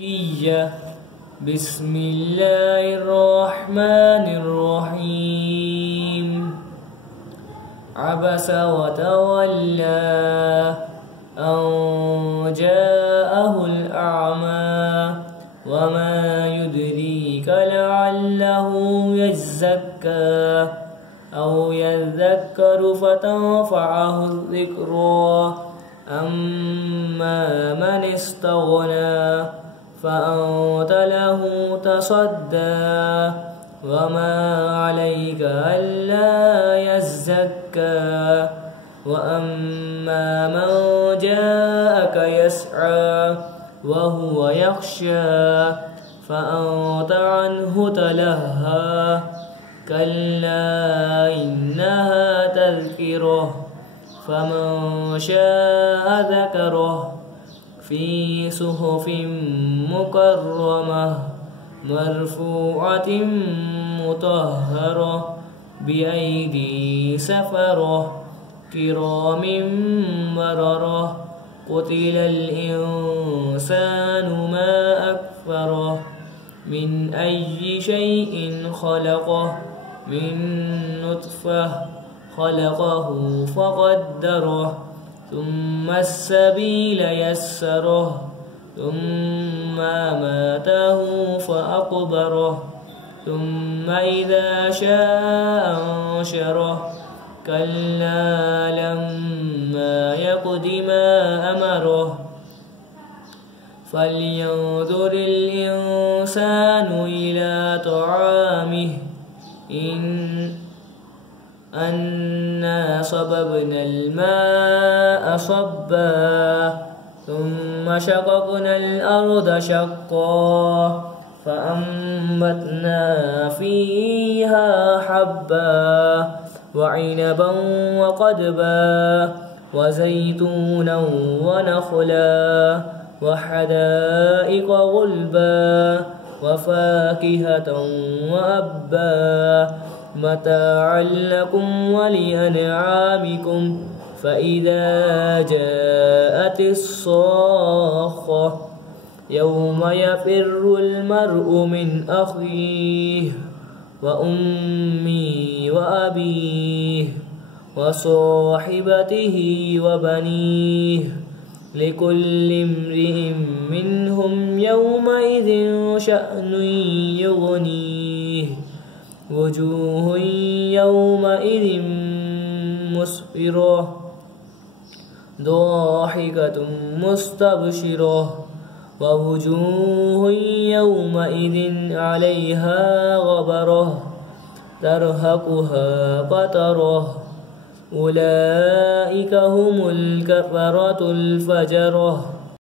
مكية. بسم الله الرحمن الرحيم. عبس وتولى أن جاءه الأعمى وما يدريك لعله يزكى أو يذكر فتنفعه الذكرى. أما من استغنى فأنت له تصدى وما عليك ألا يزكى. وأما من جاءك يسعى وهو يخشى فأنت عنه تلهى. كلا إنها تذكرة فمن شاء ذكره في صحف مكرمة مرفوعة مطهرة بأيدي سفرة كرام بررة. قتل الإنسان ما أكفره من أي شيء خلقه من نطفة خلقه فقدره ثم السبيل يسره ثم أماته فأقبره ثم إذا شاء أنشره. كلا لما يقض ما أمره. فلينظر الإنسان إلى طعامه أنا صببنا الماء صبا ثم شققنا الأرض شقا فأنبتنا فيها حبا وعنبا وقضبا وزيتونا ونخلا وحدائق غلبا وفاكهة وأبا متاعا لكم ولأنعامكم. فإذا جاءت الصاخة يوم يفر المرء من أخيه وأمه وأبيه وصاحبته وبنيه لكل امرئ منهم يومئذ شأن يغنيه. وجوه يومئذ مسفرة ضاحكة مستبشرة ووجوه يومئذ عليها غبرة ترهقها قترة. أولئك هم الكفرة الفجرة.